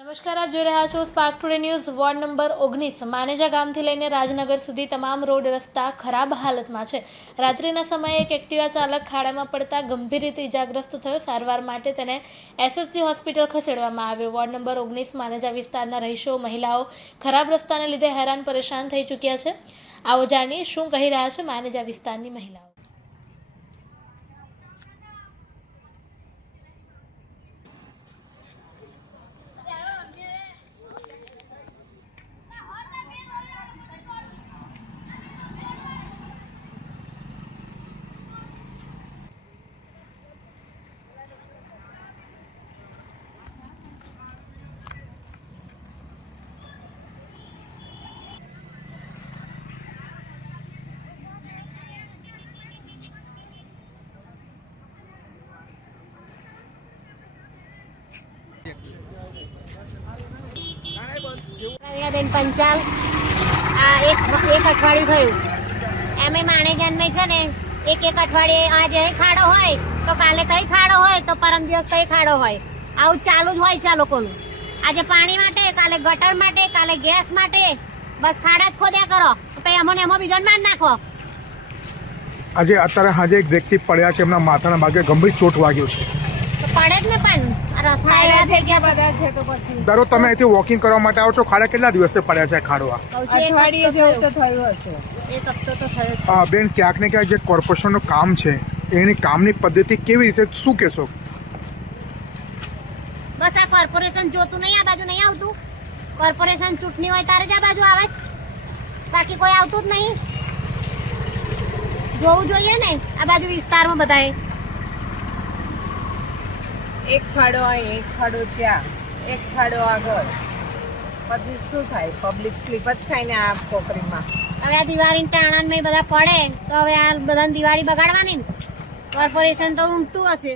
નમસ્કાર, આપ જોઈ રહ્યા છો spark today news. Ward number 19 માનેજા ગામથી લઈને રાજનગર સુધી તમામ રોડ રસ્તા ખરાબ હાલતમાં છે। રાત્રિના સમયે એક એક્ટિવા ચાલક ખાડામાં પડતા ગંભીર રીતે ઇજાગ્રસ્ત થયો। સારવાર માટે તેને એસએસજી હોસ્પિટલ ખસેડવામાં આવ્યો। વોર્ડ નંબર 19 માનેજા વિસ્તારના રહીશો મહિલાઓ ખરાબ રસ્તાને લીધે હેરાન પરેશાન થઈ ચૂક્યા છે। આવો જાણીએ શું કહી રહ્યા છે માનેજા વિસ્તારની મહિલાઓ। બેન પંચાલ આ એક અઠવાડિયું થયું એમે માણેજાન મેં છે ને એક અઠવાડિયે આજે ખાડો હોય તો કાલે કઈ ખાડો હોય તો પરમ દિવસ કઈ ખાડો હોય, આવું ચાલુ જ હોય છે આ લોકોનું। આજે પાણી માટે, કાલે ગટર માટે, કાલે ગેસ માટે, બસ ખાડા જ ખોદ્યા કરો, પછી અમને એમાં બીજો માર નાખો। અત્યારે હાજે એક વ્યક્તિ પડ્યા છે, એમના માથાના ભાગે ગંભીર ચોટ વાગ્યો છે। પડે જ ને, પણ રસ્તા એવા થઈ ગયા બધા છે તો પછી દરરોજ તમે અહીંથી વોકિંગ કરવા માટે આવો છો, ખાડા કેટલા દિવસથી પડ્યા છે ખાડવા? અઠવાડિયે જેવું તો થયું હશે, એક હપ્તો તો થયો। બેન, ક્યાંક ને ક્યાંક જે કોર્પોરેશનનું કામ છે એની કામની પદ્ધતિ કેવી રીતે, શું કહેશો? બસ આ કોર્પોરેશન જોતું નહીં, આ બાજુ નહીં આવતું। કોર્પોરેશન ચૂંટણી હોય ત્યારે જ આ બાજુ આવે, બાકી કોઈ આવતું જ નહીં। જોવું જોઈએ ને આ બાજુ વિસ્તારમાં બધાએ। એક ખાડો અહીં, એક ખાડો ત્યાં, એક ખાડો આગળ, પછી શું થાય? પબ્લિક સ્લીપ જ ખાઈને આ પોખરીમાં। હવે આ દિવાળી ટાણા બધા પડે તો હવે આ બધાને દિવાળી બગાડવાની ને, કોર્પોરેશન તો ઊંઘતું હશે।